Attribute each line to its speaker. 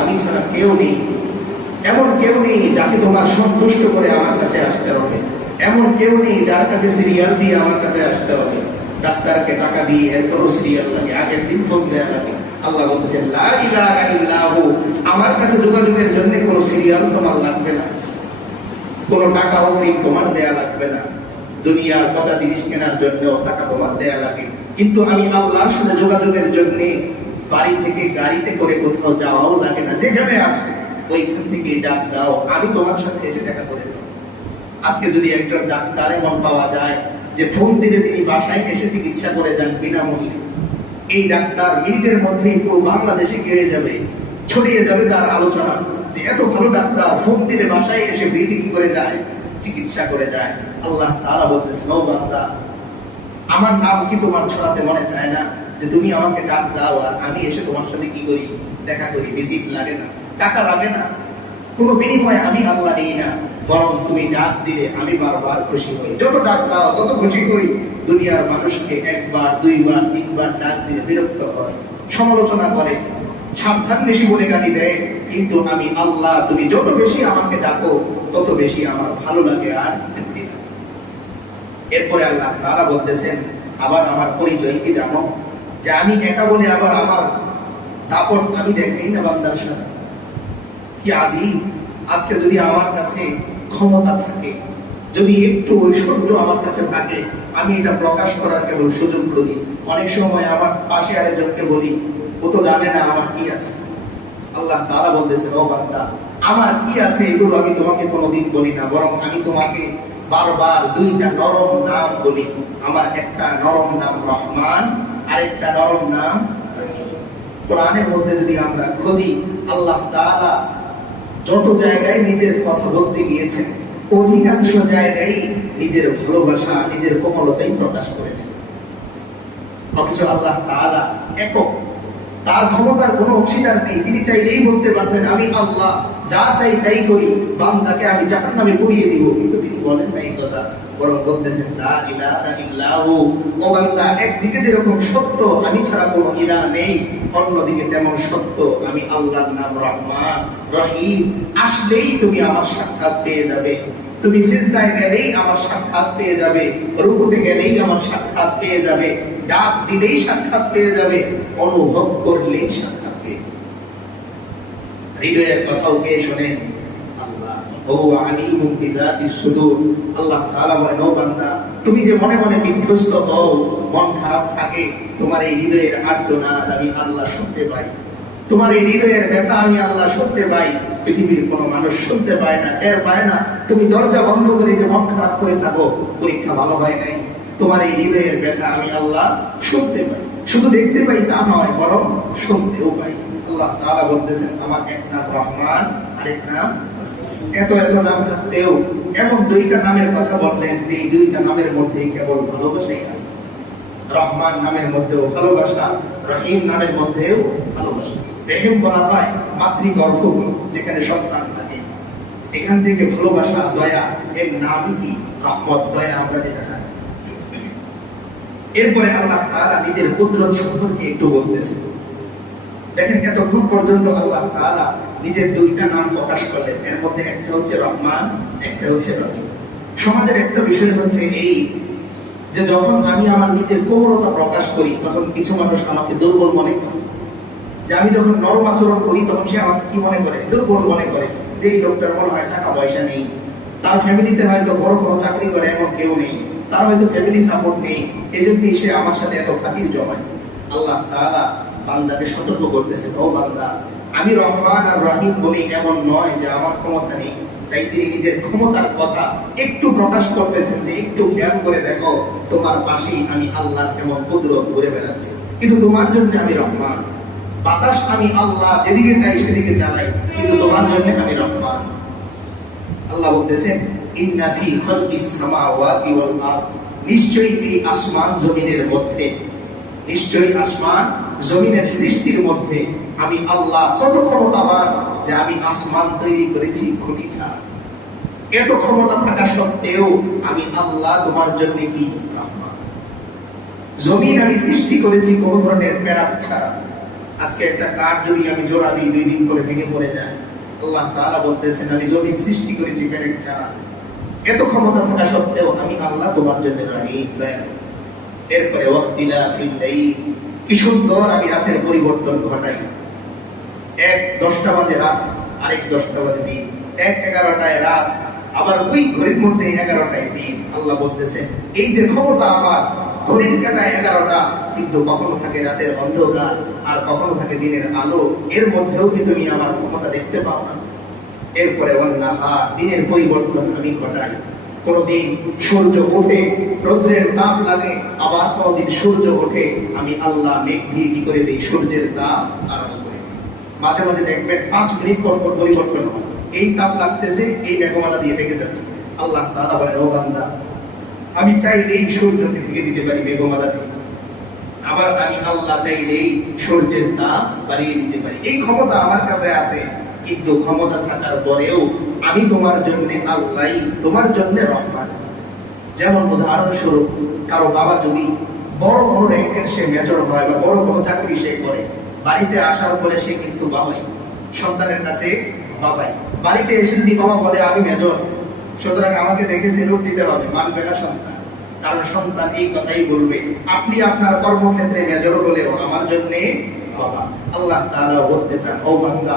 Speaker 1: আমি ছাড়া কেউ নেই। এমন কেউ নেই যাকে তোমার সন্তুষ্ট করে আমার কাছে আসতে হবে। এমন কেউ নেই যার কাছে সিরিয়াল দিয়ে আমার কাছে আসতে হবে। ডাক্তারকে টাকা দিয়ে এরপরও সিরিয়াল লাগে আগের দিন ফোন দেওয়া লাগে। আল্লাহ ইল্লাহু, আমার কাছে যোগাযোগের জন্য কোনো সিরিয়াল তোমার লাগবে না। কোনো টাকা অগ্রিম তোমার দেয়া লাগবে না। দুনিয়ার পচা জিনিস কেনার জন্য টাকা তোমার দেয়া লাগে। কিন্তু আমি আল্লাহর সাথে যোগাযোগের জন্য বাড়ি থেকে গাড়িতে করে কোথাও যাওয়াও লাগে না, যেখানে আছে, ওইখান থেকে ডাক দাও, আমি তোমার সাথে এসে দেখা করে দেবো আজকে যদি একজন ডাক্তার এমন পাওয়া যায় যে ফোন দিলে তিনি বাসায় এসে চিকিৎসা করে যান বিনামূল্যে এই ডাক্তার মিনিটের মধ্যেই পুরো বাংলাদেশে গিয়ে যাবে, ছড়িয়ে যাবে তার আলোচনা, যে এত ভালো ডাক্তার ফোন দিলে বাসায় এসে বৃদ্ধি কি করে যায়, চিকিৎসা করে যায়। আল্লাহ তারা বলতেছে ও বান্দা, আমার নাম কি তোমার ছড়াতে মনে চায় না? যে তুমি আমাকে ডাক দাও আর আমি এসে তোমার সাথে কি করি, দেখা করি ভিজিট লাগে না। টাকা লাগে না। কোনো বিনিময়ে আমি আল্লাহ নিই না, বরং তুমি ডাক দিলে আমি বারবার খুশি হই। যত ডাক দাও, তত খুশি হই। দুনিয়ার মানুষকে একবার, দুইবার, তিনবার ডাক দিলে বিরক্ত হয়। সমালোচনা করে, সাবধান বেশি বলে গালি দেয়। কিন্তু আমি আল্লাহ, তুমি যত বেশি আমাকে ডাকো, তত বেশি আমার ভালো লাগে আর এরপরে আল্লাহ তারা বলতেছেন, আবার আমার পরিচয় কি জানো। যে আমি একা বলে আবার আমার দাপট আমি দেখাই না বান্দার সাথে। কি আজই? আজকে যদি আমার কাছে ক্ষমতা থাকে, যদি একটু ঐশ্বর্য আমার কাছে থাকে, আমি এটা প্রকাশ করার কেবল সুযোগ খুঁজি। অনেক সময় আমার পাশে আরেকজনকে বলি, ও তো জানে না আমার কি আছে। আল্লাহ তাআলা বলতেছেন, ও বান্দা, আমার কি আছে এগুলো আমি তোমাকে কোনোদিন বলি না, বরং আমি তোমাকে বারবার দুইটা নরম নাম বলি। আমার একটা নরম নাম রহমান আরেকটা নরম নাম। কোরআনের মধ্যে যদি আমরা খুঁজি, আল্লাহ যত জায়গায় নিজের কথা বলতে গিয়েছেন, অধিকাংশ জায়গায় নিজের ভালোবাসা, নিজের কোমলতাই প্রকাশ করেছেন অথচ আল্লাহ একক। তার ক্ষমতার কোনো অংশীদার নেই। তিনি চাইলেই বলতে পারতেন, আমি আল্লাহ, যা চাই তাই করি, বান্দাকে আমি জাহান নামে পুড়িয়ে দিব। কিন্তু তিনি বলেন না এই কথা। বরং বলতেছেন, লা ইলাহা ইল্লাহু। ও বান্দা, একদিকে যেরকম সত্য, আমি ছাড়া কোনো ইলাহ নেই, অন্যদিকে তেমন সত্য, আমি আল্লাহর নাম রহমান, রহিম। আসলেই তুমি আমার সাক্ষাৎ পেয়ে যাবে। তুমি সিজদায় গেলেই আমার সাক্ষাৎ পেয়ে যাবে, রুকুতে গেলেই আমার সাক্ষাৎ পেয়ে যাবে, ডাক দিলেই সাক্ষাৎ পেয়ে যাবে, অনুভব করলেই সাক্ষাৎ পেয়ে যাবে। হৃদয়ের কথাও কে শোনেন? তুমি যে মনে মনে বিধ্বস্ত হও, মন খারাপ থাকে, তোমার এই হৃদয়ের আমি আল্লাহ শুনতে পাই। তোমার এই হৃদয়ের ব্যথা আমি আল্লাহ শুনতে পাই। পৃথিবীর মানুষ শুনতে পায় না, টের পায় না। তুমি দরজা বন্ধ করে যে মন খারাপ করে থাকো, পরীক্ষা ভালো হয় নাই। তোমার এই হৃদয়ের ব্যথা আমি আল্লাহ শুনতে পাই। শুধু দেখতে পাই তা নয়, বরং শুনতেও পাই। আল্লাহ তাআলা বলতেছেন, আমার এক নাম রহমান, আরেক নাম এত এত নাম থাকতেও এমন দুইটা নামের কথা বললেন যে এই দুইটা নামের মধ্যে কেবল ভালোবাসাই আছে। রহমান নামের মধ্যেও ভালোবাসা, রহিম নামের মধ্যেও ভালোবাসা। রেহিম বলা হয় মাতৃগর্ভ যেখানে সন্তান থাকে। এখান থেকে ভালোবাসা, দয়া, এর নামই কি? রহমত, দয়া আমরা যেটা জানি। এরপরে আল্লাহ তারা নিজের কুদরত সম্পর্কে একটু বলতেছেন। দেখেন, এতক্ষণ পর্যন্ত আল্লাহ নিজের দুইটা নাম প্রকাশ করলেন। এর মধ্যে একটা হচ্ছে রহমান, একটা হচ্ছে রহিম। সমাজের একটা বিষয় হচ্ছে এই যে যখন আমি আমার নিজের কোমলতা প্রকাশ করি, তখন কিছু মানুষ আমাকে দুর্বল মনে করে। যে আমি যখন নরম আচরণ করি, তখন সে আমাকে কি মনে করে? দুর্বল মনে করে। যে লোকটার মনে হয় টাকা পয়সা নেই, তার ফ্যামিলিতে হয়তো বড় বড় চাকরি করে এমন কেউ নেই, তার হয়তো ফ্যামিলি সাপোর্ট নেই, এজন্যই সে আমার সাথে এত খাতির জমায়। আল্লাহ তাআলা বান্দাকে সতর্ক করতেছেন ও বান্দা, আমি রহমান আর রহিম বলি এমন নয় যে আমার ক্ষমতা নেই। তাই তিনি নিজের ক্ষমতার কথা একটু প্রকাশ করতেছেন যে একটু খেয়াল করে দেখো, তোমার পাশেই আমি আল্লাহর কেমন কুদরত ঘুরে বেড়াচ্ছি। কিন্তু তোমার জন্য আমি রহমান। বাতাস আমি আল্লাহ যেদিকে চাই সেদিকে চালাই, কিন্তু তোমার জন্য আমি রহমান। আল্লাহ বলতেছেন, ইন্না ফি খালকিস সামাওয়াতি ওয়াল আরদ। নিশ্চয়ই এই আসমান জমিনের মধ্যে নিশ্চয়ই আসমান জমিনের সৃষ্টির মধ্যে আমি আল্লাহ কত ক্ষমতাবান যে আমি আসমান তৈরি করেছি খুঁটি ছাড়া। এত ক্ষমতা থাকা সত্ত্বেও আমি আল্লাহ তোমার জন্য কি জমিন আমি সৃষ্টি করেছি কোন ধরনের প্যারাক ছাড়া। আজকে একটা কাঠ যদি আমি জোড়া দিই, দুই দিন করে ভেঙে পড়ে যায়। আল্লাহ তাআলা বলতেছেন, আমি জমিন সৃষ্টি করেছি পেরেক ছাড়া। এত ক্ষমতা থাকা সত্ত্বেও আমি আল্লাহ তোমার জন্য রহিম, দয়ালু। এরপরে কি সুন্দর আমি রাতের পরিবর্তন ঘটাই। এক দশটা বাজে রাত, আরেক দশটা বাজে দিন। এক এগারোটায় রাত, আবার ওই ঘড়ির মধ্যে এগারোটায় দিন। আল্লাহ বলতেছেন, এই যে ক্ষমতা আমার, ঘড়ির কাটায় এগারোটা, কিন্তু কখনো থাকে রাতের অন্ধকার, আর কখনো থাকে দিনের আলো। এর মধ্যেও কি তুমি আমার ক্ষমতা দেখতে পাও না? এরপরে অন্যাহার, দিনের পরিবর্তন আমি ঘটাই। কোনদিন সূর্য ওঠে, রৌদ্রের তাপ লাগে, আবার কোনদিন সূর্য ওঠে। আমি আল্লাহ মেঘ দিয়ে কি করে দিই, সূর্যের তাপ আরম্ভ করে দিই। মাঝে মাঝে দেখবেন পাঁচ মিনিট পর পর পরিবর্তন হয়। এই তাপ লাগতেছে, এই মেঘমালা দিয়ে বেঁকে যাচ্ছে। আল্লাহ তাআলা বলেন, ও বান্দা, আমি চাইলেই সূর্যকে ঢেকে দিতে পারি মেঘমালা দিয়ে। আবার আমি আল্লাহ চাইলেই সূর্যের তাপ বাড়িয়ে দিতে পারি। এই ক্ষমতা আমার কাছে আছে। কিন্তু ক্ষমতা থাকার পরেও আমি তোমার জন্য আল্লাহ তোমার জন্য রহমান। যেমন উদাহরণস্বরূপ, কারও বাবা যদি বড় কোনো র্যাঙ্কের সে মেজর হয় বা বড় কোনো চাকরি সে করে, বাড়িতে আসার পরে সে কিন্তু বাবাই, সন্তানের কাছে বাবাই। বাড়িতে এসে যদি বাবা বলে, আমি মেজর, সুতরাং আমাকে দেখে সেলুট দিতে হবে, মানবে না সন্তান। কারণ সন্তান এই কথাই বলবে, আপনি আপনার কর্মক্ষেত্রে মেজর হলেও আমার জন্য বাবা। আল্লাহ তাআলা বলতে চান, ও বান্দা